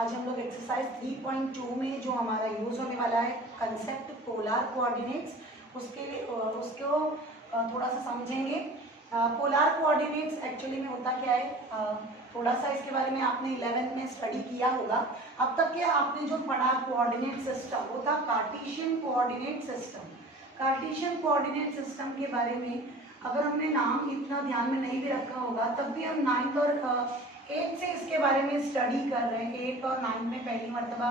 आज हम लोग एक्सरसाइज 3.2 में जो हमारा यूज होने वाला है कंसेप्ट पोलर कोऑर्डिनेट्स, उसके लिए उसको थोड़ा सा समझेंगे। पोलर कोऑर्डिनेट्स एक्चुअली में होता क्या है, थोड़ा सा इसके बारे में आपने 11th में स्टडी किया होगा। अब तक के आपने जो पढ़ा कोऑर्डिनेट सिस्टम वो था Cartesian coordinate system. Cartesian coordinate system के बारे में अगर हमने नाम इतना ध्यान में नहीं भी रखा होगा तब भी हम 9th और 8th से इसके बारे में स्टडी कर रहे हैं। 8th और 9th में पहली मरतबा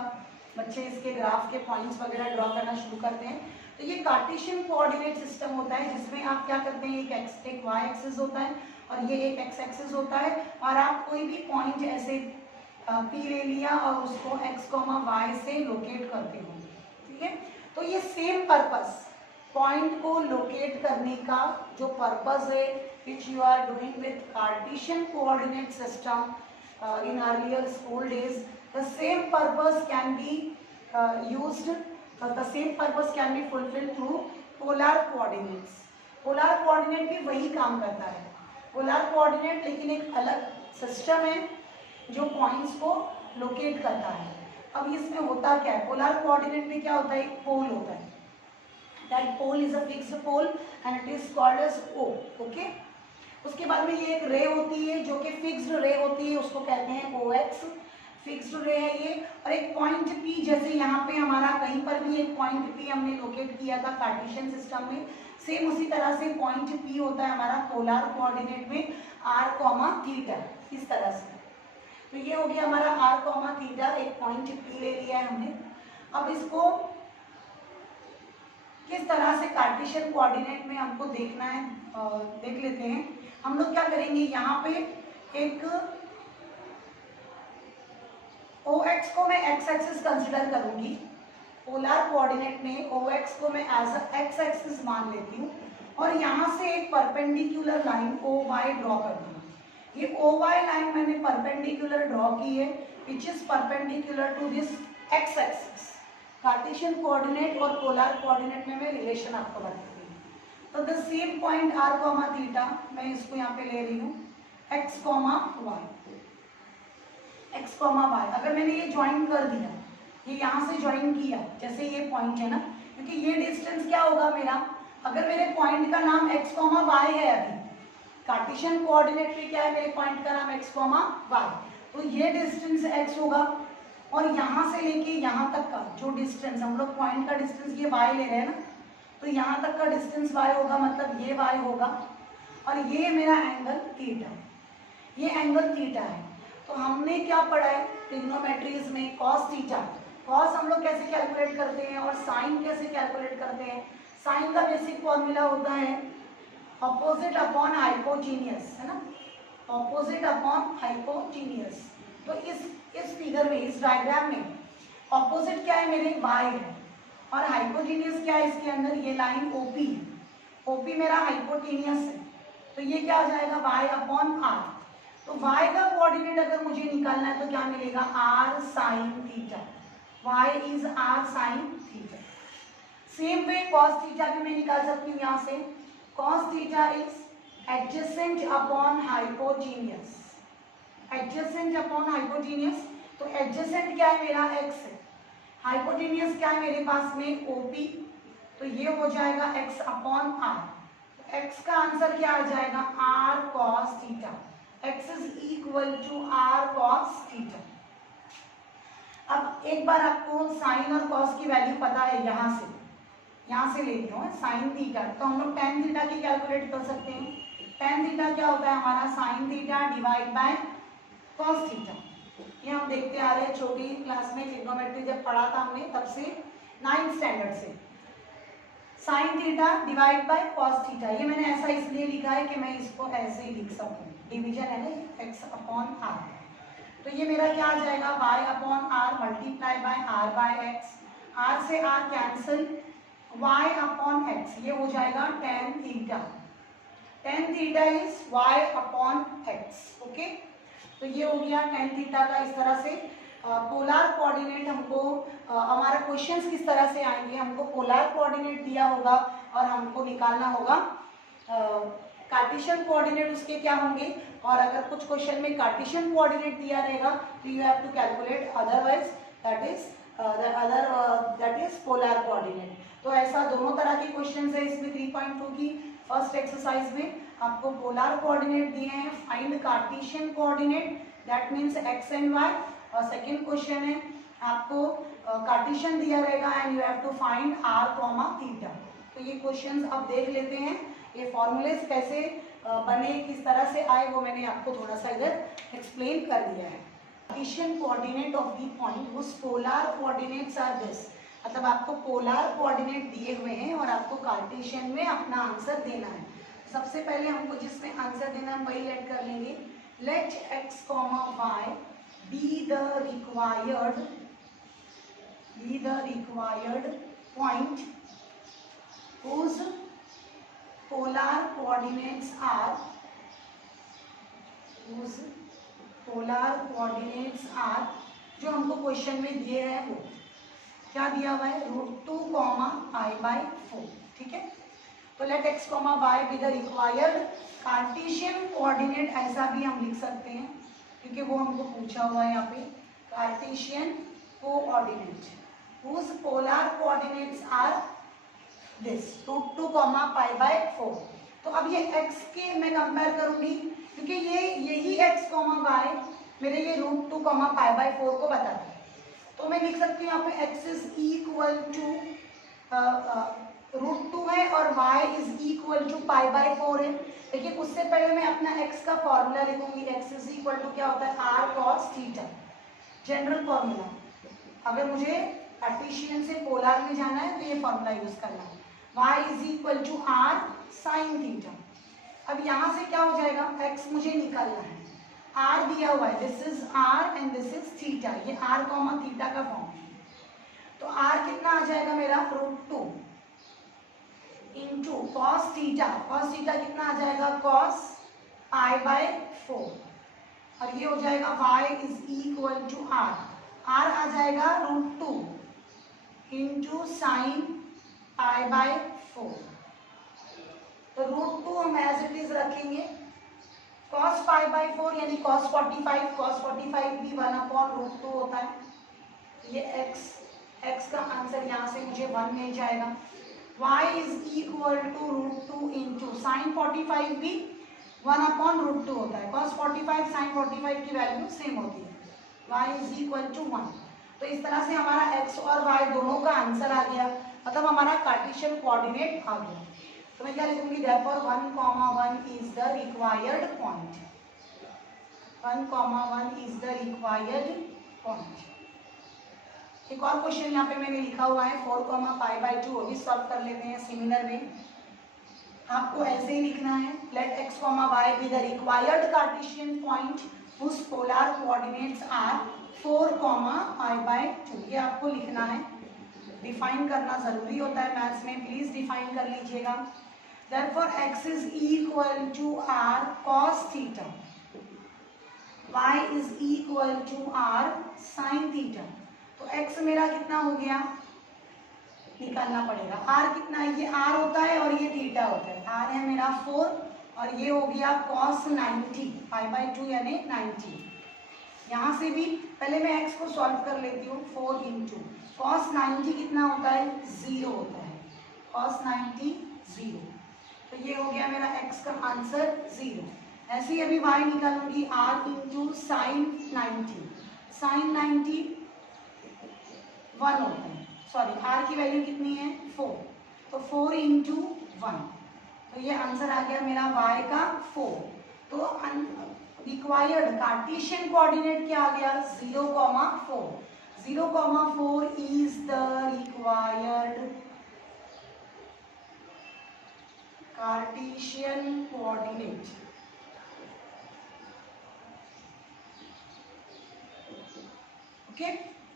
बच्चे इसके ग्राफ के पॉइंट्स वगैरह ड्रॉ करना शुरू करते हैं। तो ये कार्टेशियन कोऑर्डिनेट सिस्टम होता है जिसमें आप क्या करते हैं, एक वाई एक्सिस होता है और ये एक एक्स एक्सिस होता है और आप कोई भी पॉइंट ऐसे पी ले लिया और उसको x, y से लोकेट करते हो। ठीक है, तो ये सेम पर्पस पॉइंट को लोकेट करने का जो पर्पस है which you are doing with Cartesian coordinate system in earlier school days, the same purpose can be used, the same purpose can be fulfilled through polar coordinates. polar coordinate भी वही काम करता है, polar coordinate लेकिन एक अलग system है जो पॉइंट्स को लोकेट करता है। अब इसमें होता क्या है, पोलर कोऑर्डिनेट में क्या होता है, एक पोल होता है, that pole is a fixed pole and it is called as O. Okay, उसके बाद में ये एक रे होती है जो कि फिक्स्ड रे होती है, उसको कहते हैं OX, फिक्स्ड रे है ये। और एक पॉइंट P, जैसे यहाँ पे हमारा कहीं पर भी एक पॉइंट P हमने लोकेट किया था कार्टेशियन सिस्टम में, सेम उसी तरह से पॉइंट P होता है हमारा पोलर कोऑर्डिनेट में r, थीटा, इस तरह से। तो ये हो गया हमारा r, थीटा, एक पॉइंट P ले लिया है हमने। अब इसको किस तरह से कार्टेशियन कोऑर्डिनेट में हमको देखना है, देख लेते हैं। हम लोग क्या करेंगे, यहाँ पे एक OX को मैं x एक्सिस कंसिडर करूंगी, पोलर कोऑर्डिनेट में OX को मैं एज अ x एक्सिस मान लेती हूँ और यहाँ से एक परपेंडिकुलर लाइन OY ड्रॉ कर दूँ। ये OY लाइन मैंने परपेंडिकुलर ड्रॉ की है which is perpendicular to this x axis. Cartesian coordinate और पोलर कोऑर्डिनेट में मैं रिलेशन आपको बताती हूँ। तो the same point r, theta, मैं इसको यहाँ पे ले रही हूँ x, y। अगर मैंने ये ज्वाइन कर दिया, ये यहाँ से ज्वाइन किया, जैसे ये पॉइंट है ना, क्योंकि ये डिस्टेंस क्या होगा मेरा, अगर मेरे पॉइंट का नाम x, y है, अभी कार्टेशियन कोऑर्डिनेट में क्या है, मेरे पॉइंट का नाम x, y, तो ये डिस्टेंस x होगा और यहाँ से लेके यहाँ तक का जो डिस्टेंस, हम लोग पॉइंट का डिस्टेंस ये y ले रहे हैं ना, तो यहाँ तक का डिस्टेंस y होगा, मतलब ये y होगा और ये मेरा एंगल थीटा, ये एंगल थीटा है। तो हमने क्या पढ़ा है ट्रिग्नोमेट्रीज में, कॉस थीटा, कॉस हम लोग कैसे कैलकुलेट करते हैं और साइन कैसे कैलकुलेट करते हैं। साइन का बेसिक फॉर्मूला होता है ऑपोजिट अपॉन हाइपोटेन्यूज, है ना, ऑपोजिट अपॉन हाइपोटेन्यूज। तो इस फिगर में, इस डायग्राम में ऑपोजिट क्या है, मेरे y है और हाइपोटेन्यूज क्या है इसके अंदर, ये लाइन OP है, OP मेरा हाइपोटेन्यूज है, तो ये क्या हो जाएगा y अपॉन r। तो y का कोऑर्डिनेट अगर मुझे निकालना है तो क्या मिलेगा, r sine theta, y is r sine theta. Same way cos theta भी मैं निकाल सकती हूँ यहाँ से, cos theta is adjacent upon hypotenuse, adjacent upon hypotenuse. तो एडजेसेंट क्या है मेरा x है, हाइपोटेन्यूज क्या है मेरे पास में OP, तो ये हो जाएगा x अपॉन r। तो x का आंसर क्या आ जाएगा, r cos theta, x is equal to r cos theta. अब एक बार आपको साइन और कॉस की वैल्यू पता है, यहाँ से ले लिया हूँ साइन थीटा, तो हम लोग टेन थीटा की कैलकुलेट कर सकते हैं। टेन थीटा क्या होता है हमारा, sine theta divide by cos theta. ये हम देखते आ रहे हैं छोटी क्लास में, ट्रिग्नोमेट्री जब पढ़ा था हमने तब से, 9th स्टैंडर्ड से, sine theta divide by cos theta. ये मैंने ऐसा इसलिए लिखा है कि मैं इसको ऐसे ही लिख सकूँ, डिवीजन है ना, x अपॉन r। तो ये मेरा क्या आ जाएगा, y upon r multiply by r by x, r से r cancel, y upon x, ये हो जाएगा tan theta, tan theta is y upon x। Okay, तो ये हो गया टेन थीटा का। इस तरह से पोलर कोऑर्डिनेट हमको, हमारा क्वेश्चंस किस तरह से आएंगे, हमको पोलर कोऑर्डिनेट दिया होगा और हमको निकालना होगा कार्टेशियन कोऑर्डिनेट उसके क्या होंगे, और अगर कुछ क्वेश्चन में कार्टेशियन कोऑर्डिनेट दिया रहेगा तो you have to calculate otherwise that is polar coordinate. तो ऐसा दोनों तरह के क्वेश्चन है इसमें 3.2 की फर्स्ट एक्सरसाइज में आपको पोलर कोऑर्डिनेट दिए हैं, find Cartesian coordinate that means x and y, और सेकंड क्वेश्चन है आपको कार्टेशियन दिया रहेगा and you have to find r comma theta. तो ये क्वेश्चंस अब देख लेते हैं, ये फॉर्मूलेस कैसे बने, किस तरह से आए, वो मैंने आपको थोड़ा सा इधर एक्सप्लेन कर दिया है। Cartesian coordinate of the point whose polar coordinates are this, मतलब आपको पोलर कोऑर्डिनेट दिए हुए हैं और आपको कार्टेशियन में अपना आंसर देना है। सबसे पहले हमको जिसमें आंसर देना है वही लेट कर लेंगे। Let x comma y be the required point whose polar coordinates are जो हमको क्वेश्चन में दिए हैं वो क्या दिया हुआ है, √2, ठीक है। तो let x comma y be the required Cartesian coordinate, ऐसा भी हम लिख सकते हैं क्योंकि वो हमको पूछा हुआ है यहाँ पे, Cartesian coordinate whose polar coordinates are this √2, तो अब ये x के मैं कंपेयर करूंगी क्योंकि ये यही x, y मेरे ये √2, को बताता है। तो मैं लिख सकती हूँ यहाँ पे x इज इक्वल टू √2 है और y इज इक्वल टू π/4 है। देखिए उससे पहले मैं अपना x का फॉर्मूला लिखूंगी, x इज इक्वल टू क्या होता है, r cos theta, general formula. अगर मुझे कार्टेशियन से पोलर में जाना है तो ये फॉर्मूला यूज करना है, y is equal to r sin theta. अब यहाँ से क्या हो जाएगा, x मुझे निकालना है, r दिया हुआ है, this is r and this is theta, ये r कॉमा थीटा का फॉर्म है। तो r कितना आ जाएगा मेरा, √2 इंटू cos थीटा, कितना आ जाएगा, cos π/4, और ये हो जाएगा y is equal to r आ जाएगा √2 इंटू साइन π/4। तो √2 हम एज इट इज रखेंगे, cos π/4 यानी cos 45 भी 1/√2 होता है। ये x का आंसर यहाँ से मुझे 1 मिल जाएगा। y is equal to √2 into sine 45 भी 1/√2 होता है, cos 45 साइन 45 की वैल्यू सेम होती है, y इज इक्वल टू 1। तो इस तरह से हमारा x और y दोनों का आंसर आ गया, मतलब हमारा कार्टेशियन कोऑर्डिनेट आ गया। तो मैं क्या लिखूंगी, therefore 1,1 is the required point, 1,1 is the required point. एक और क्वेश्चन यहाँ पे मैंने लिखा हुआ है 4, वो भी सॉल्व कर लेते हैं सिमिलर में। आपको ऐसे ही लिखना है, let x comma y be the required Cartesian point whose polar coordinates are 4, π/2, ये आपको लिखना है। डिफाइन करना जरूरी होता है मैथ्स में, प्लीज डिफाइन कर लीजिएगा। Therefore x is equal to r cos theta, y is equal to r sin theta. तो x मेरा कितना हो गया, निकालना पड़ेगा, r कितना है, ये r होता है और ये थीटा होता है, r है मेरा 4 और ये हो गया cos 90 π/2 यानी 90। यहाँ से भी पहले मैं x को सॉल्व कर लेती हूँ, 4 इंटू cos 90 कितना होता है, 0 होता है, cos 90 0। तो ये हो गया मेरा x का आंसर 0। ऐसे ही अभी y निकालूंगी, r इंटू साइन 90, साइन 90 1 होता है, सॉरी r की वैल्यू कितनी है 4, तो 4 इंटू 1, तो ये आंसर आ गया मेरा y का 4। तो रिक्वायर्ड कार्टेशियन कोऑर्डिनेट क्या आ गया, 0,4, 0,4 is the required Cartesian coordinate. Okay,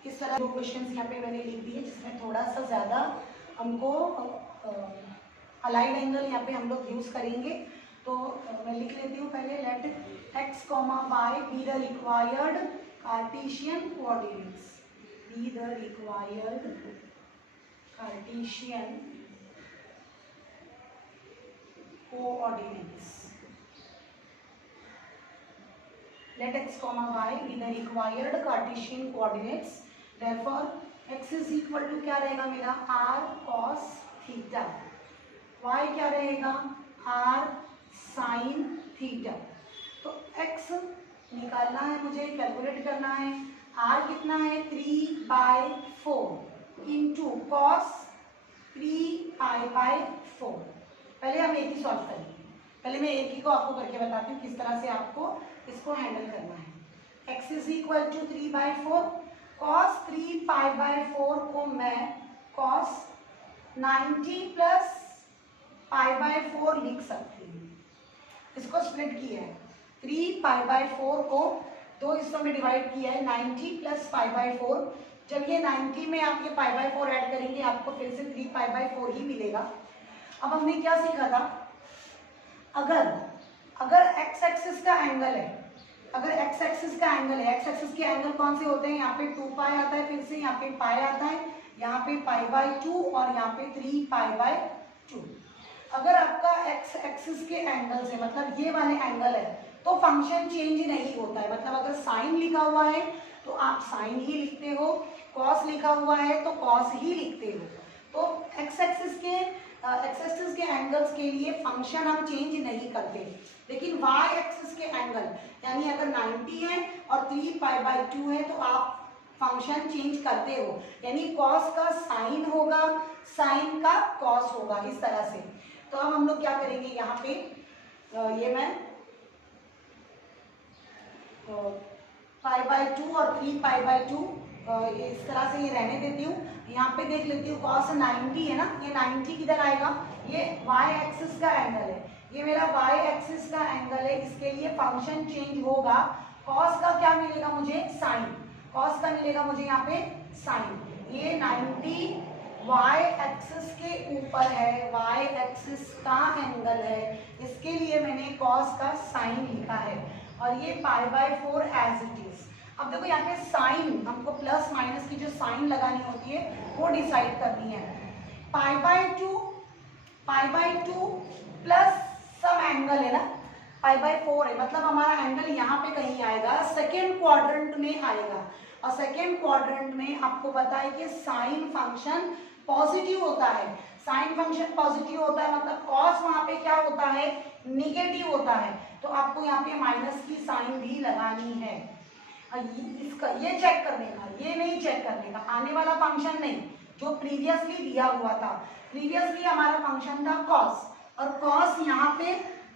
इस तरह दो क्वेश्चंस यहाँ पे मैंने लिख दिए जिसमें थोड़ा सा ज़्यादा हमको अलाइड एंगल यहाँ पे हम लोग यूज़ करेंगे। तो मैं लिख लेती हूँ पहले, let x comma y be the required Cartesian coordinates, be the required Cartesian coordinates. let x comma y be the required Cartesian coordinates. Therefore x is equal to क्या रहेगा मेरा r cos theta, y क्या रहेगा r sin theta. तो x निकालना है मुझे, calculate करना है. r कितना है 3/4 इंटू कॉस 3π/4. पहले हम एक ही सॉल्व करेंगे. पहले मैं एक ही को आपको करके बताती हूँ किस तरह से आपको इसको हैंडल करना है. x is equal to 3/4 cos 3π/4 को मैं कॉस 90 प्लस π/4 लिख सकती हूँ. इसको स्प्लिट किया है, 3π/4 को दो हिस्सों में डिवाइड किया है, 90 प्लस π/4. जब ये 90 में आप ये π/4 ऐड करेंगे आपको फिर से 3π/4 ही मिलेगा. अब हमने क्या सीखा था, अगर x एक्सिस का एंगल है, अगर x एक्सिस का एंगल है, x एक्सिस के एंगल कौन से होते हैं, यहाँ पे 2π आता है, फिर से यहाँ पे पाई आता है, यहाँ पे π/2 और यहाँ पे 3π/2. अगर आपका x एक्सिस के एंगल से मतलब ये वाले एंगल है तो फंक्शन चेंज नहीं होता है. मतलब अगर साइन लिखा हुआ है तो आप साइन ही लिखते हो, कॉस लिखा हुआ है तो कॉस ही लिखते हो. तो x एक्सिस के एंगल्स के लिए फंक्शन हम चेंज नहीं करते. लेकिन y एक्सिस के एंगल यानी अगर 90 है और 3π/2 है तो आप फंक्शन चेंज करते हो, यानी कॉस का साइन होगा, साइन का कॉस होगा, इस तरह से. तो अब हम लोग क्या करेंगे, यहाँ पे ये मैं π/2 और 3π/2 इस तरह से ये रहने देती हूँ. यहाँ पे देख लेती हूँ cos 90 है ना, ये 90 किधर आएगा, ये y एक्सिस का एंगल है, ये मेरा y एक्सिस का एंगल है, इसके लिए फंक्शन चेंज होगा. cos का क्या मिलेगा मुझे, साइन, cos का मिलेगा मुझे यहाँ पे साइन. ये 90 y एक्सिस के ऊपर है, y एक्सिस का एंगल है, इसके लिए मैंने cos का साइन लिखा है. और ये π/4 एज इट इज. अब देखो यहाँ पे साइन हमको प्लस माइनस की जो साइन लगानी होती है वो डिसाइड करनी है. π/2 प्लस सम एंगल है ना, π/4 है, मतलब हमारा एंगल यहाँ पे कहीं आएगा, सेकेंड क्वाड्रेंट में आएगा. और सेकेंड क्वाड्रेंट में आपको पता है कि साइन फंक्शन पॉजिटिव होता है. साइन फंक्शन पॉजिटिव होता है मतलब कॉस वहाँ पे क्या होता है, निगेटिव होता है. तो आपको यहाँ पे माइनस की साइन भी लगानी है. इसका ये चेक करने का, ये नहीं चेक करने का, आने वाला फंक्शन नहीं, जो प्रीवियसली दिया हुआ था. प्रीवियसली हमारा फंक्शन था कॉस, और कॉस यहाँ पे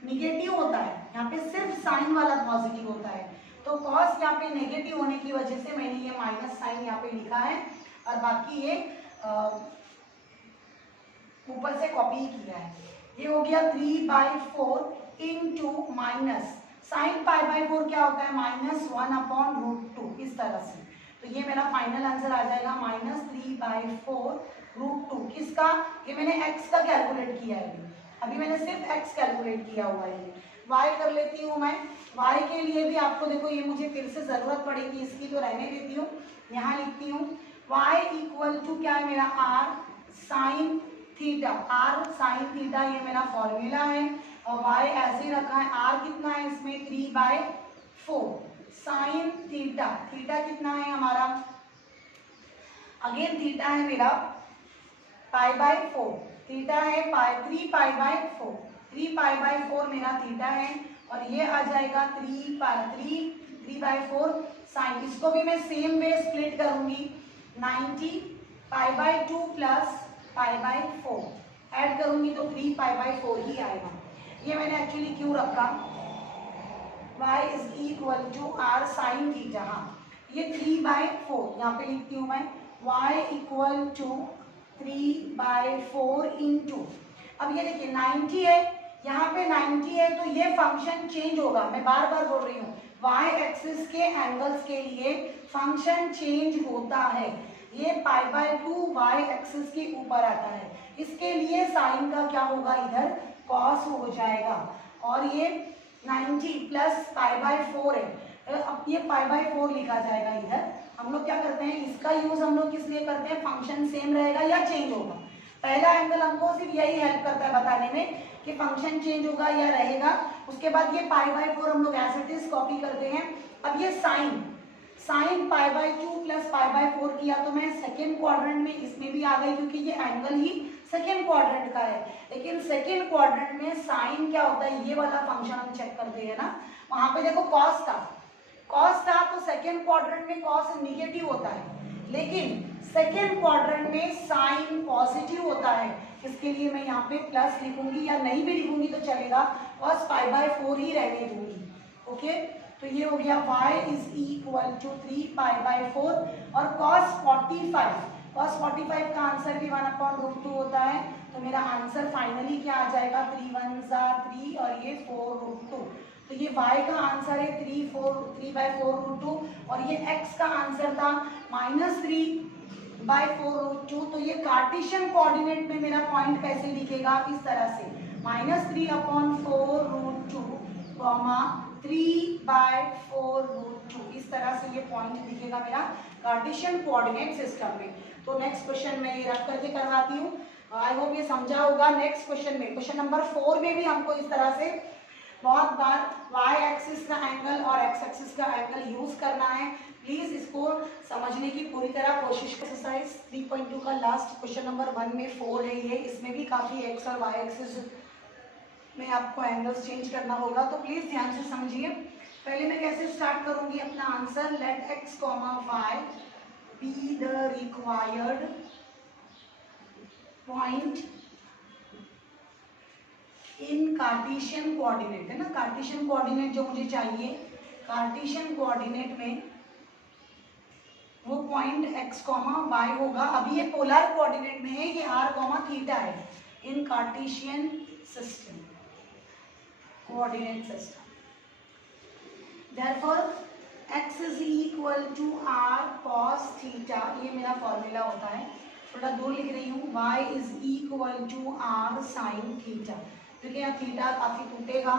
निगेटिव होता है, यहाँ पे सिर्फ साइन वाला पॉजिटिव होता है. तो कॉस यहाँ पे नेगेटिव होने की वजह से मैंने ये माइनस साइन यहाँ पे लिखा है, और बाकी ये ऊपर से कॉपी किया है. ये हो गया 3/4 इंटू माइनस साइन π/4 क्या होता है, -1/√2, इस तरह से. तो ये मेरा फाइनल आंसर आ जाएगा -3/4√2. किसका, ये मैंने x का कैलकुलेट किया है, अभी मैंने सिर्फ x कैलकुलेट किया हुआ है. y कर लेती हूँ मैं. y के लिए भी आपको देखो ये मुझे फिर से जरूरत पड़ेगी इसकी, तो रहने देती हूँ, यहाँ लिखती हूँ y इक्वल टू क्या है मेरा r sine theta. r sine theta ये मेरा फॉर्मूला है, और y ऐसे ही रखा है. r कितना है इसमें 3/4 साइन थीटा. थीटा कितना है हमारा, अगेन थीटा है मेरा π/4, थीटा है 3π/4, 3π/4 मेरा थीटा है, और ये आ जाएगा 3/4 साइन. इसको भी मैं सेम वे स्प्लिट करूंगी, 90 π/2 प्लस π/4 ऐड करूंगी तो 3π/4 ही आएगा. ये मैंने एक्चुअली क्यों रखा, y is equal to r sine theta. हाँ, ये 3/4 यहाँ पे लिखती हूँ मैं, y इक्वल टू 3/4 इंटू, अब ये देखिए 90 है, यहाँ पे 90 है तो ये फंक्शन चेंज होगा. मैं बार बार बोल रही हूँ, y एक्सिस के एंगल्स के लिए फंक्शन चेंज होता है. ये π/2 y एक्सिस के ऊपर आता है, इसके लिए साइन का क्या होगा, इधर कॉस हो जाएगा. और ये 90 प्लस π/4 है, अब ये π/4 लिखा जाएगा इधर. हम लोग क्या करते हैं, इसका यूज हम लोग किस लिए करते हैं, फंक्शन सेम रहेगा या चेंज होगा. पहला एंगल हमको सिर्फ यही हेल्प करता है बताने में कि फंक्शन चेंज होगा या रहेगा। उसके बाद ये π/4 हम लोग एज इट इज कॉपी करते हैं। अब ये साइन π/2 प्लस π/4 किया तो मैं सेकेंड क्वाड्रेंट में इसमें भी आ गई क्योंकि ये एंगल ही सेकेंड क्वाड्रेंट का है। लेकिन सेकेंड क्वाड्रेंट में साइन क्या होता है, ये वाला फंक्शन हम चेक करते हैं ना, वहां पे देखो कॉस था तो सेकेंड क्वाड्रेंट में कॉस निगेटिव होता है, लेकिन सेकेंड क्वाड्रेंट में साइन पॉजिटिव होता है। इसके लिए मैं यहाँ पे प्लस लिखूंगी या नहीं भी लिखूंगी तो चलेगा, cos π/4 ही रहने दूंगी। ओके, तो ये हो गया y इज इक्वल टू 3π/4 और cos 45 का आंसर भी 1/√2 होता है। तो मेरा आंसर फाइनली क्या आ जाएगा, 3 1 3 और ये 4√2। तो ये y का आंसर है 3/4√2 और ये x का आंसर था -3/4√2। तो ये कार्टेशियन कोऑर्डिनेट में मेरा पॉइंट कैसे दिखेगा, इस तरह से -3/4√2, 3/4√2, इस तरह से ये पॉइंट दिखेगा मेरा कार्टेशियन कोऑर्डिनेट सिस्टम में। तो नेक्स्ट क्वेश्चन में ये रख करके करवाती हूँ। आई होप ये समझा होगा। नेक्स्ट क्वेश्चन में, क्वेश्चन नंबर 4 में भी हमको इस तरह से बहुत बार y एक्सिस का एंगल और x एक्सिस का एंगल यूज करना है। प्लीज इसको समझने की पूरी तरह कोशिश करें। एक्सरसाइज 3.2 का लास्ट क्वेश्चन नंबर 1 में 4 है ये, इसमें भी काफी x और y एक्सिस में आपको एंगल्स चेंज करना होगा, तो प्लीज ध्यान से समझिए। पहले मैं कैसे स्टार्ट करूंगी अपना answer, let x, y be the required point in Cartesian coordinate, है ना, कार्टेशियन कोऑर्डिनेट जो मुझे चाहिए, कार्टेशियन कोऑर्डिनेट में वो पॉइंट x, y होगा। अभी ये पोलर कोऑर्डिनेट में है, ये r, थीटा है in cartesian system, coordinate system. Therefore x is equal to r cos theta, ये मेरा फॉर्मूला होता है, थोड़ा दूर लिख रही हूँ, y is equal to r sin theta, क्योंकि यहाँ थीटा काफी टूटेगा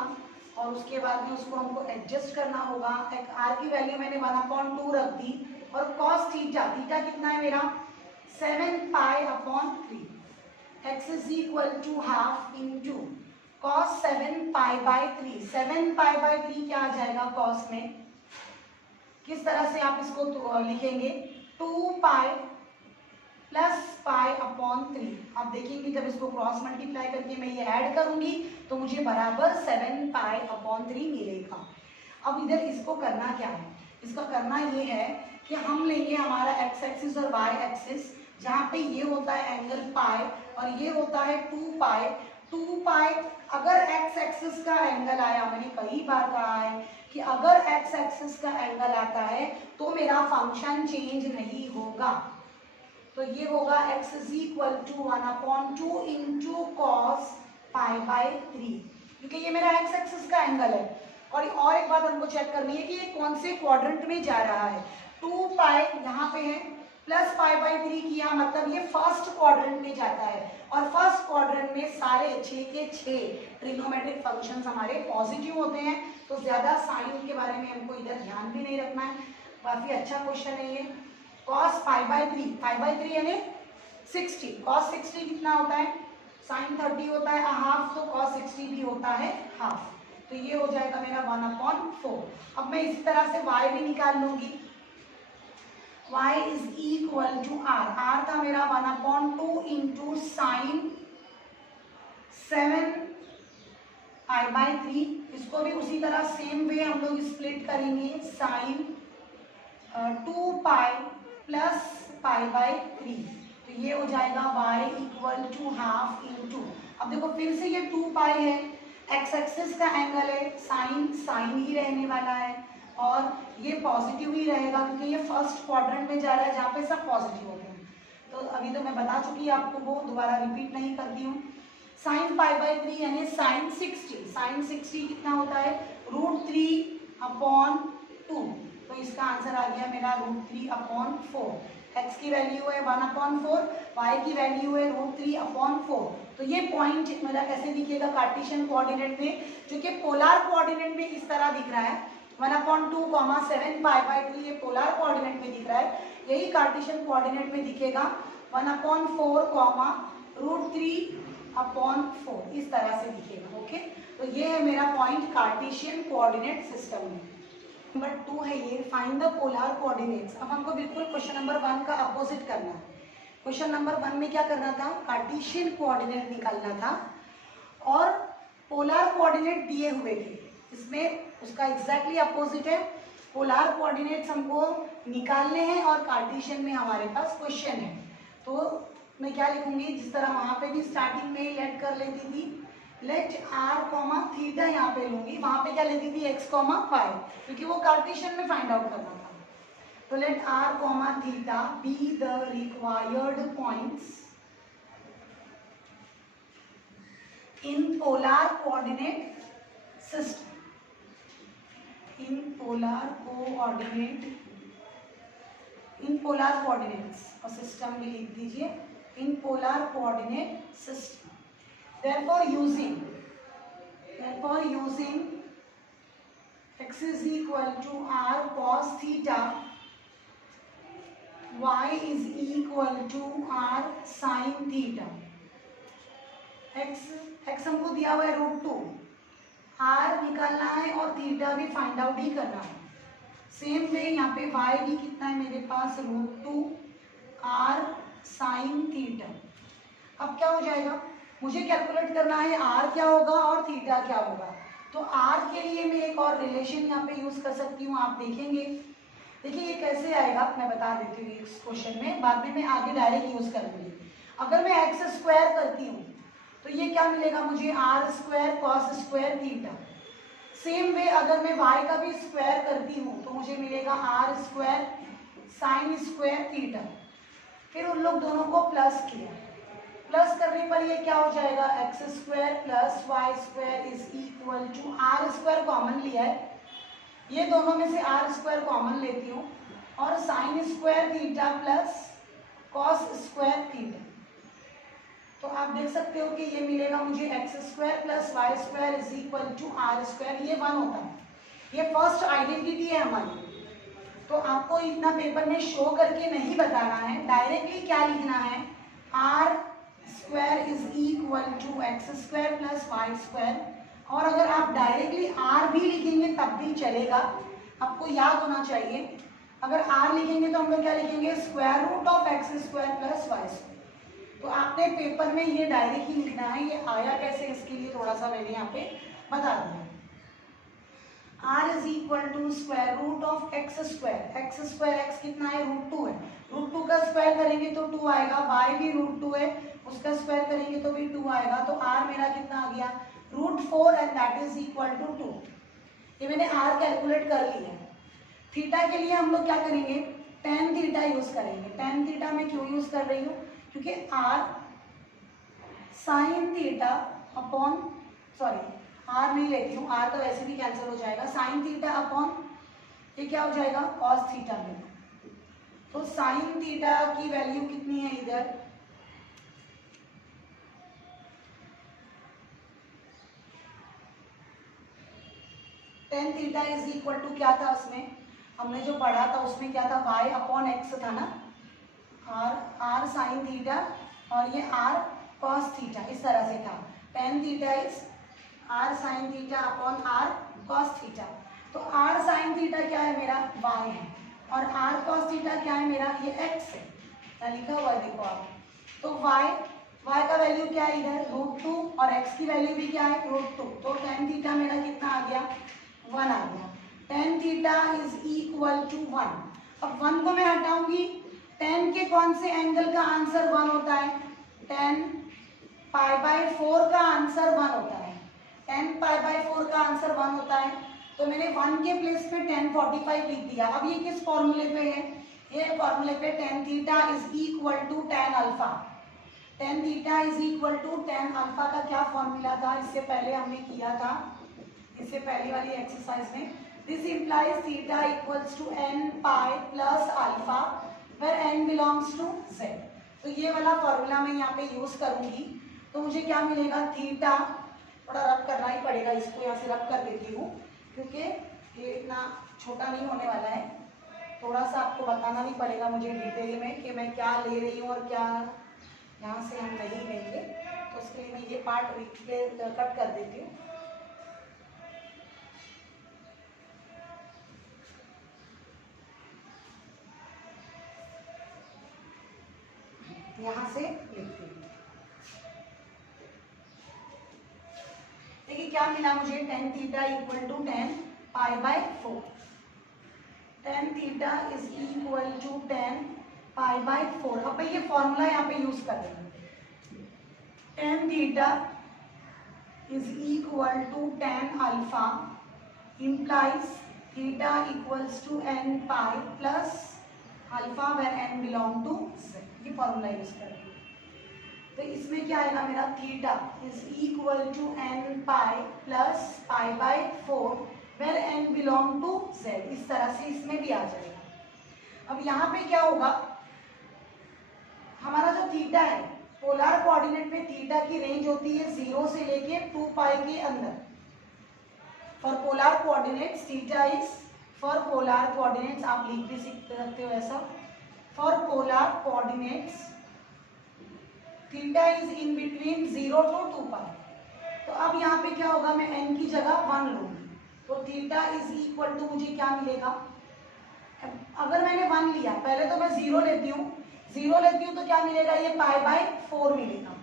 और उसके बाद में उसको हमको एडजस्ट करना होगा। एक r की वैल्यू मैंने 1/2 रख दी और cos थीटा कितना है मेरा 7π/3, x is equal to half into cos 7π/3, 7π/3 क्या आ जाएगा cos में, किस तरह से आप इसको लिखेंगे, 2π प्लस π/3। आप देखेंगे जब इसको क्रॉस मल्टीप्लाई करके मैं ये ऐड करूंगी तो मुझे बराबर 7π/3 मिलेगा। अब इधर इसको करना क्या है, इसका करना ये है कि हम लेंगे हमारा x एक्सिस और y एक्सिस, जहाँ पे ये होता है एंगल पाई और ये होता है 2π। अगर x एक्सिस का एंगल आया, मैंने कई बार कहा है कि अगर x एक्सिस का एंगल आता है तो मेरा फंक्शन चेंज नहीं होगा। तो ये होगा x is equal to 1/2 into cos π/3, क्योंकि ये मेरा x एक्सिस का एंगल है। और एक बात हमको चेक करनी है कि ये कौन से क्वाड्रेंट में जा रहा है। 2π यहाँ पे है प्लस π/3 किया, मतलब ये फर्स्ट क्वाड्रेंट में जाता है और फर्स्ट क्वाड्रेंट में सारे 6 के 6 ट्रिग्नोमेट्रिक फंक्शंस हमारे पॉजिटिव होते हैं। तो ज्यादा साइन के बारे में हमको इधर ध्यान भी नहीं रखना है। काफी अच्छा क्वेश्चन है ये। cos π/3 यानी 60, cos 60 कितना होता है, sin 30 होता है हाफ, तो cos 60 भी होता है हाफ। तो ये हो जाएगा मेरा 1/4। अब मैं इसी तरह से y भी निकाल लूंगी, y is equal to r था मेरा 1/2 इंटू साइन 7π/3। इसको भी उसी तरह सेम वे हम लोग स्प्लिट करेंगे, साइन 2π प्लस π/3। तो ये हो जाएगा y equal to half into, अब देखो फिर से ये 2π है, x एक्सिस का एंगल है, साइन ही रहने वाला है और ये पॉजिटिव ही रहेगा क्योंकि ये फर्स्ट क्वाड्रेंट में जा रहा है जहाँ पे सब पॉजिटिव होते हैं। तो अभी तो मैं बता चुकी आपको, वो दोबारा रिपीट नहीं करती हूँ। साइन π/3 यानी साइन 60 कितना होता है, √3/2। तो इसका आंसर आ गया मेरा √3/4। x की वैल्यू है 1/4, y की वैल्यू है √3/4। तो ये पॉइंट मेरा कैसे दिखेगा कार्टेशियन कोऑर्डिनेट में, जो कि पोलर कोऑर्डिनेट में इस तरह दिख रहा है 1/2, 7π/3 ये पोलर कोऑर्डिनेट में दिख रहा है। यही कार्टेशियन कोऑर्डिनेट में दिखेगा 1/4, √3/4 इस तरह से दिखेगा। ओके, तो ये है मेरा पॉइंट कार्टेशियन कोऑर्डिनेट सिस्टम में। नंबर 2 है ये, फाइंड द पोलर कोऑर्डिनेट्स। अब हमको बिल्कुल क्वेश्चन नंबर 1 का अपोजिट करना है। क्वेश्चन नंबर 1 में क्या करना था, कार्टेशियन कोऑर्डिनेट निकालना था और पोलर कोऑर्डिनेट दिए हुए थे। इसमें उसका एग्जैक्टली अपोजिट है, पोलर कोऑर्डिनेट्स हमको निकालने हैं और कार्टेशियन में हमारे पास क्वेश्चन है। तो मैं क्या लिखूंगी, जिस तरह वहां पे भी स्टार्टिंग में ही लेट कर लेती थी, लेट r कॉमा थीटा यहाँ पे लूंगी, वहां पे क्या लेती थी x कॉमा वाई, क्योंकि वो कार्टेशियन में फाइंड आउट करना था। तो let r comma theta be the required points in polar coordinate system, in polar coordinates और सिस्टम भी लिख दीजिए, in polar coordinate system. Therefore using x is equal to r cos theta, y is equal to r sin theta। x हमको दिया हुआ है √2, r निकालना है और थीटा भी फाइंड आउट ही करना है। सेम वे यहाँ पे y भी कितना है मेरे पास, √2 r sin थीटा। अब क्या हो जाएगा, मुझे कैलकुलेट करना है r क्या होगा और थीटा क्या होगा। तो r के लिए मैं एक और रिलेशन यहाँ पे यूज कर सकती हूँ, आप देखेंगे। देखिए ये कैसे आएगा, मैं बता देती हूँ इस क्वेश्चन में, बाद में मैं आगे डायरेक्ट यूज करूँगी। अगर मैं x स्क्वायर करती हूँ तो ये क्या मिलेगा मुझे, r² cos square theta. Same way अगर मैं y का भी स्क्वायर करती हूँ तो मुझे मिलेगा r² sin स्क्वायर थीटा। फिर उन लोग दोनों को प्लस किया, प्लस करने पर ये क्या हो जाएगा, x² plus y² is equal to r² common लिया है, ये दोनों में से r² कॉमन लेती हूँ और sine square theta plus cos square theta. तो आप देख सकते हो कि ये मिलेगा मुझे x² plus y² is equal to r², ये 1 होता है। ये फर्स्ट आइडेंटिटी है हमारी। तो आपको इतना पेपर में शो करके नहीं बताना है, डायरेक्टली क्या लिखना है, r² is equal to x² plus y²। और अगर आप डायरेक्टली r भी लिखेंगे तब भी चलेगा, आपको याद होना चाहिए। अगर r लिखेंगे तो हम लोग क्या लिखेंगे, square root of x² plus y²। तो आपने पेपर में ये डायरेक्ट ही लिखना है। ये आया कैसे, इसके लिए थोड़ा सा मैंने यहाँ पे बता दिया। r is equal to square root of x², x कितना है, √2 है। √2 का स्क्वायर करेंगे तो 2 आएगा, y भी √2 है, उसका स्क्वायर करेंगे तो भी 2 आएगा। तो r मेरा कितना आ गया, √4 and that is equal to 2। ये मैंने r कैलकुलेट कर लिया है। थीटा के लिए हम लोग क्या करेंगे, tan थीटा यूज करेंगे। tan थीटा में क्यों यूज कर रही हूँ, क्योंकि r sine theta upon, sorry r नहीं लेती हूँ, r तो वैसे भी कैंसिल हो जाएगा, साइन थीटा अपॉन ये क्या हो जाएगा, कॉस थीटा में। तो साइन थीटा की वैल्यू कितनी है इधर, tan theta is equal to क्या था, उसमें हमने जो पढ़ा था उसमें क्या था, y अपॉन एक्स था ना, r साइन थीटा और ये r कॉस थीटा, इस तरह से था। tan theta is r sine theta upon r cos theta. तो r साइन थीटा क्या है मेरा, y है, और r कॉस थीटा क्या है मेरा, ये x है, क्या लिखा हुआ है देखो आप। तो y का वैल्यू क्या है इधर, √2 और x की वैल्यू भी क्या है, √2। तो tan थीटा मेरा कितना आ गया, 1 आ गया। tan theta is equal to 1। अब 1 को मैं हटाऊंगी, tan के कौन से एंगल का आंसर 1 होता है, tan π/4 का आंसर 1 होता है। tan π/4 का आंसर 1 होता है, तो मैंने 1 के प्लेस पे tan 45 लिख दिया। अब ये किस फॉर्मूले पे है, ये फॉर्मूले पे tan theta is equal to tan alpha. tan theta is equal to tan alpha का क्या फॉर्मूला था, इससे पहले हमने किया था, इससे पहले वाली एक्सरसाइज में। This implies theta equals to n pi plus alpha where n belongs to z। तो ये वाला फॉर्मूला मैं यहाँ पे यूज करूंगी, तो मुझे क्या मिलेगा, थीटा, थोड़ा रब करना ही पड़ेगा, इसको यहाँ से रब कर देती हूँ क्योंकि ये इतना छोटा नहीं होने वाला है, थोड़ा सा आपको बताना भी पड़ेगा मुझे डिटेल में कि मैं क्या ले रही हूँ और क्या यहाँ से हम नहीं लेंगे, तो उसके लिए मैं ये पार्ट कट कर देती हूँ। यहाँ से लिखती हूँ। देखिए क्या मिला मुझे, tan theta equal to tan pi by 4। tan theta is equal to tan pi by 4। अब ये फॉर्मूला यहाँ पे यूज कर देंगे। tan theta is equal to tan alpha implies theta equals to n pi plus alpha where n belong to z। ये formula use कर रही हूँ। तो इसमें क्या आएगा मेरा, theta is equal to n pi plus pi by 4 where n belong to z। इस तरह से इसमें भी आ जाएगा। अब यहाँ पे क्या होगा, हमारा जो थीटा है पोलर कोऑर्डिनेट में थीटा की रेंज होती है 0 से लेके 2 पाई के अंदर। For polar coordinates theta is, for polar coordinates आप लिख भी सकते हो ऐसा, for polar coordinates theta is in between 0 to 2 पाई। तो अब यहाँ पे क्या होगा, मैं n की जगह 1 लूंगी, तो थीटा इज इक्वल टू मुझे क्या मिलेगा, अगर मैंने 1 लिया, पहले तो मैं 0 लेती हूँ, 0 लेती हूँ तो क्या मिलेगा, ये पाई बाय 4 मिलेगा।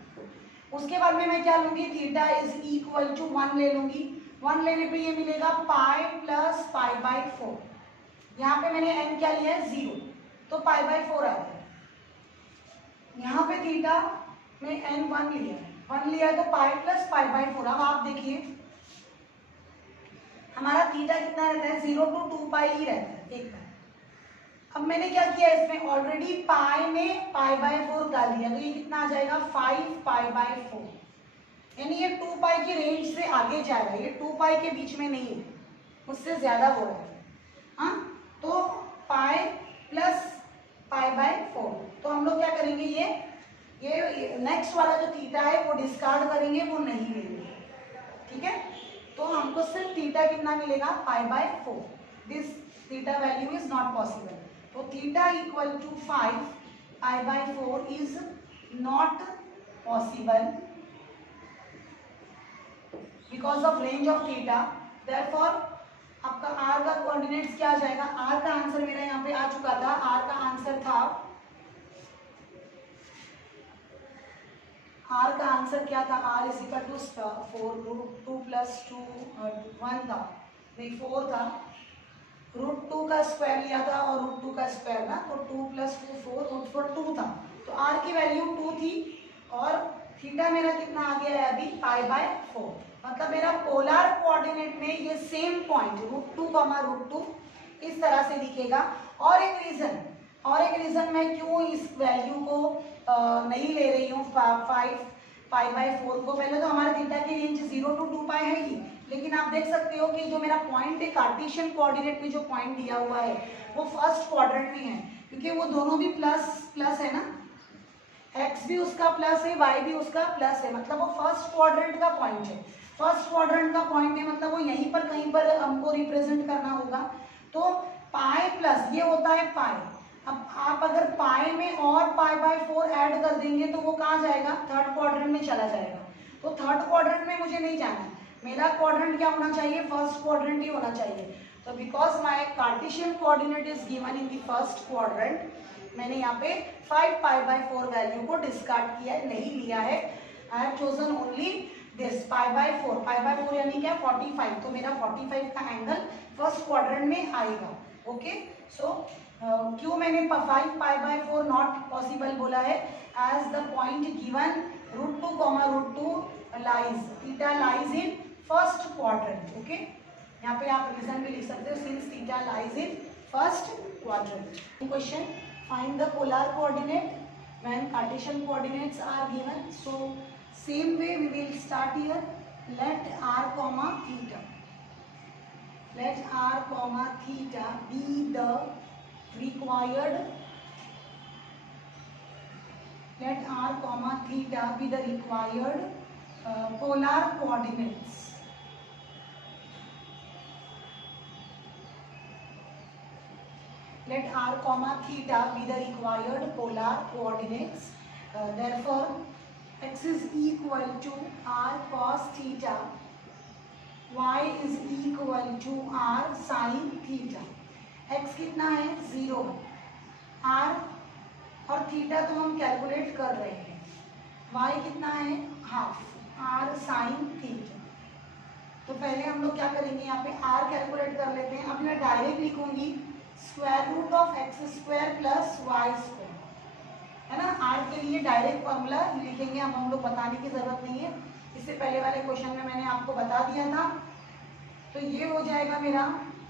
उसके बाद में मैं क्या लूंगी, थीटा इज इक्वल टू 1 ले लूंगी, 1 लेने पे ये मिलेगा पाई प्लस पाई बाय 4। यहाँ पे मैंने n क्या लिया है 0, तो पाई बाय 4 आ गया। यहाँ पे थीटा में n 1 लिया है, 1 लिया है तो पाई प्लस पाई बाय 4। अब आप देखिए हमारा थीटा कितना रहता है, 0 to 2 पाई ही रहता है एक बार। अब मैंने क्या किया, इसमें ऑलरेडी पाई में पाई बाय 4 डाल दिया, तो ये कितना आ जाएगा 5 पाई बाय 4। यानी ये 2 पाई की रेंज से आगे जा रहा है, ये 2 पाई के बीच में नहीं है, उससे ज्यादा हो रहा है। हाँ, तो पाई प्लस पाई बाय 4। तो हम लोग क्या करेंगे, ये नेक्स्ट वाला जो थीटा है वो डिस्कार्ड करेंगे, वो नहीं लेंगे, ठीक है। तो हमको सिर्फ थीटा कितना मिलेगा, pi by 4। This theta value is not possible. तो theta equal to 5 pi by 4 is not possible because of range of theta. Therefore आपका आर का कोऑर्डिनेट्स क्या आ जाएगा, आर का आंसर मेरा यहाँ पे आ चुका था, आर का आंसर था, आर का आंसर क्या था, r is equal to 4 root 2 plus 2 1 था, नहीं 4 था, रूट 2 का स्क्वायर लिया था और रूट 2 का स्क्वायर ना, तो 2 प्लस 2 4, रूट 4 2 था, तो आर की वैल्यू 2 थी और थीटा मेरा कितना आ गया है अभी, पाई बाय 4। मतलब मेरा पोलर कोऑर्डिनेट में ये same point root 2 comma root 2 इस तरह से दिखेगा। और एक रीजन मैं क्यों इस वैल्यू को नहीं ले रही हूँ 5 पाई बाय 4 को, पहले तो हमारे थीटा की रेंज 0 to 2 पाई है ही, लेकिन आप देख सकते हो कि जो मेरा पॉइंट है कार्टेशियन कोऑर्डिनेट में जो पॉइंट दिया हुआ है वो फर्स्ट क्वाड्रेंट में है, क्योंकि वो दोनों भी प्लस प्लस है ना, x भी उसका प्लस है, y भी उसका प्लस है, मतलब वो फर्स्ट क्वाड्रेंट का पॉइंट है। फर्स्ट क्वाड्रेंट का पॉइंट है मतलब वो यहीं पर कहीं पर हमको रिप्रेजेंट करना होगा। तो पाई प्लस ये होता है पाई, अब आप अगर पाई में और पाई बाय 4 ऐड कर देंगे तो वो कहाँ जाएगा, थर्ड क्वाड्रेंट में चला जाएगा। तो थर्ड क्वाड्रेंट में मुझे नहीं जाना, मेरा क्वाड्रेंट क्या होना चाहिए, फर्स्ट क्वाड्रेंट ही होना चाहिए। तो because my Cartesian coordinate is given in the first quadrant, मैंने यहाँ पे 5 पाई बाय 4 वैल्यू को डिस्कार्ड किया है, नहीं लिया है। I have chosen only this pi by 4, pi by 4 यानी क्या 45, तो मेरा 45 का एंगल फर्स्ट क्वाड्रेंट में आएगा। ओके, सो क्यों मैंने 5 पाई बाय 4 नॉट पॉसिबल बोला है, as the point given root 2 comma root 2 lies, theta lies in first quadrant. Okay, यहाँ पे आप रीजन भी लिख सकते हो, since theta lies in first quadrant. Question, find the polar coordinate when Cartesian coordinates are given. So same way we will start here. Let r comma theta, let r comma theta be the required, let r comma theta be the required polar coordinates. Let r comma theta be the required polar coordinates therefore x is equal to r cos theta, y is equal to r sin theta. x कितना है 0, r और theta तो हम calculate कर रहे हैं, y कितना है हाफ, r sin थीटा. तो पहले हम लोग क्या करेंगे, यहाँ पे r कैलकुलेट कर लेते हैं. अब मैं डायरेक्ट लिखूंगी square root of x square plus y square, है ना. r के लिए डायरेक्ट फॉर्मूला लिखेंगे, हम लोग बताने की जरूरत नहीं है, इससे पहले वाले क्वेश्चन में मैंने आपको बता दिया था. तो ये हो जाएगा मेरा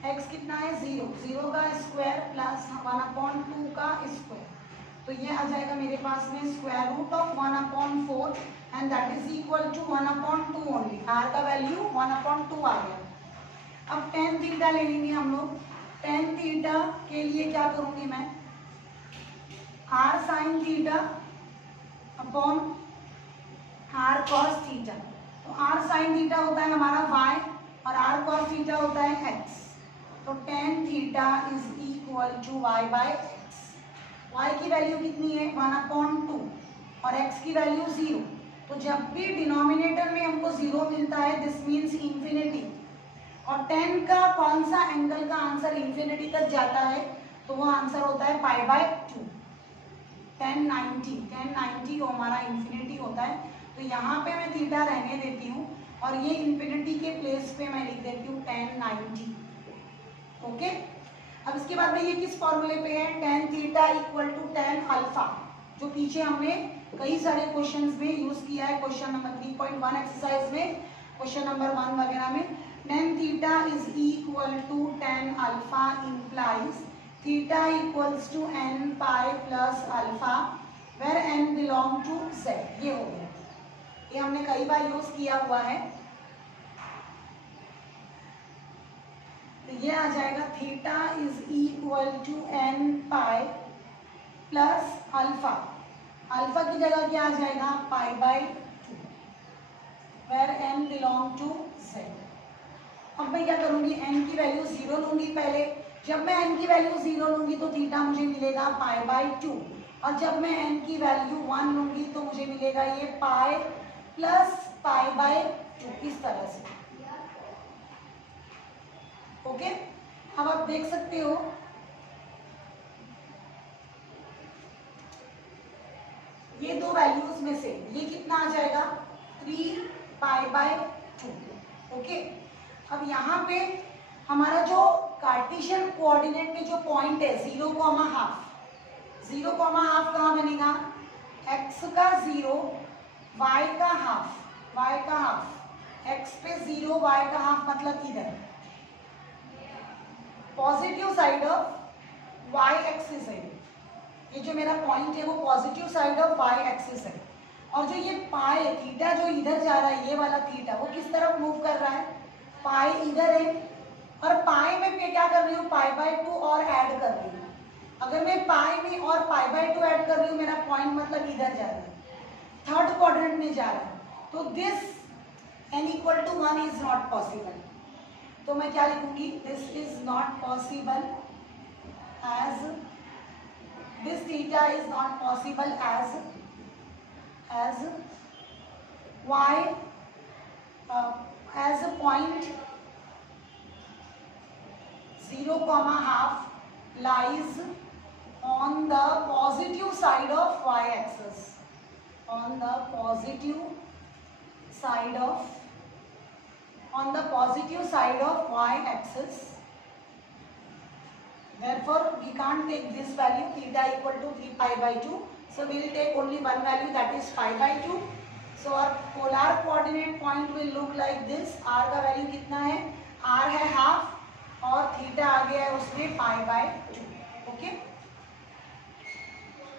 x कितना है 0, 0 का स्क्वायर प्लस 1/2 का स्क्वायर. तो ये आ जाएगा मेरे पास में square root of 1/4 and that is equal to 1/2 only. r का वैल्यू 1/2 आ गया. अब tan थीटा ले लेंगे हम लोग. tan थीटा के लिए क्या करूंगी मैं, r sin theta upon r cos theta. तो r sin थीटा होता है हमारा y और r cos थीटा होता है x. तो tan theta is equal to y by x. y की वैल्यू कितनी है 1/2 और x की वैल्यू 0. तो जब भी डिनोमिनेटर में हमको 0 मिलता है दिस मीन्स इंफिनिटी. और tan का कौन सा एंगल का आंसर इंफिनिटी तक जाता है, तो वो आंसर होता है π/2. tan 90 वो हमारा इंफिनिटी होता है. तो यहाँ पे मैं थीटा रहने देती हूँ और ये इंफिनिटी के प्लेस पे मैं लिख देती हूँ tan 90. ओके. अब इसके बाद में ये किस फॉर्मूले पे है, tan theta equal to tan alpha, जो पीछे हमने कई सारे क्वेश्चंस में यूज किया है. क्वेश्चन नंबर 3.1 एक्सरसाइज में, क्वेश्चन नंबर 1 वगैरह में. tan theta is equal to tan alpha implies theta equals to n pi plus alpha where n belong to z. ये हो गया, ये हमने कई बार यूज किया हुआ है. तो ये आ जाएगा theta is equal to n pi plus alpha. Alpha की जगह क्या आ जाएगा π/2 where n belong to z. अब मैं क्या करूंगी, n की वैल्यू 0 लूंगी पहले. जब मैं n की वैल्यू 0 लूंगी तो थीटा मुझे मिलेगा π/2 और जब मैं n की वैल्यू 1 लूंगी तो मुझे मिलेगा ये पाई प्लस π/2, इस तरह से. ओके. अब आप देख सकते हो ये दो वैल्यूज में से ये कितना आ जाएगा 3π/2. ओके. अब यहाँ पे हमारा जो कार्टेशियन कोऑर्डिनेट में जो पॉइंट है 0,1/2, 0,1/2 कहाँ बनेगा, x का 0 y का हाफ, x पे 0 y का हाफ मतलब इधर positive side of y axis है. ये जो मेरा पॉइंट है वो positive side of y axis है. और जो ये पाई थीटा जो इधर जा रहा है, ये वाला थीटा वो किस तरफ मूव कर रहा है, पाई इधर है और पाई में मैं क्या कर रही हूँ π/2 और ऐड कर रही हूँ. अगर मैं पाई में और π/2 ऐड कर रही हूँ, मेरा पॉइंट मतलब इधर जा रहा है, थर्ड क्वाड्रेंट में जा रहा है. तो this n equal to 1 is not possible. तो मैं क्या लिखूंगी, this is not possible as, this theta is not possible as y as a point 0,1/2 lies on the positive side of y axis, on the positive side of y axis. Therefore we can't take this value theta equal to 3π/2, so we will take only one value, that is π/2. So our polar coordinate point will look like this. r का value कितना है, r है half और theta आ गया है उसमें π/2. Okay.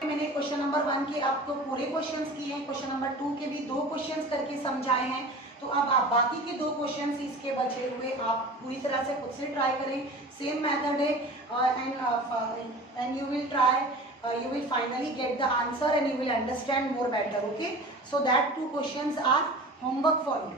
मैंने question number 1 के आपको पूरे क्वेश्चंस किए हैं, क्वेश्चन नंबर 2 के भी 2 क्वेश्चंस करके समझाए हैं. तो अब आप बाकी के 2 क्वेश्चंस इसके बचे हुए आप पूरी तरह से खुद से ट्राई करें. सेम मेथड है and you will try, you will finally get the answer and you will understand more better. Okay, so that 2 questions are homework for you.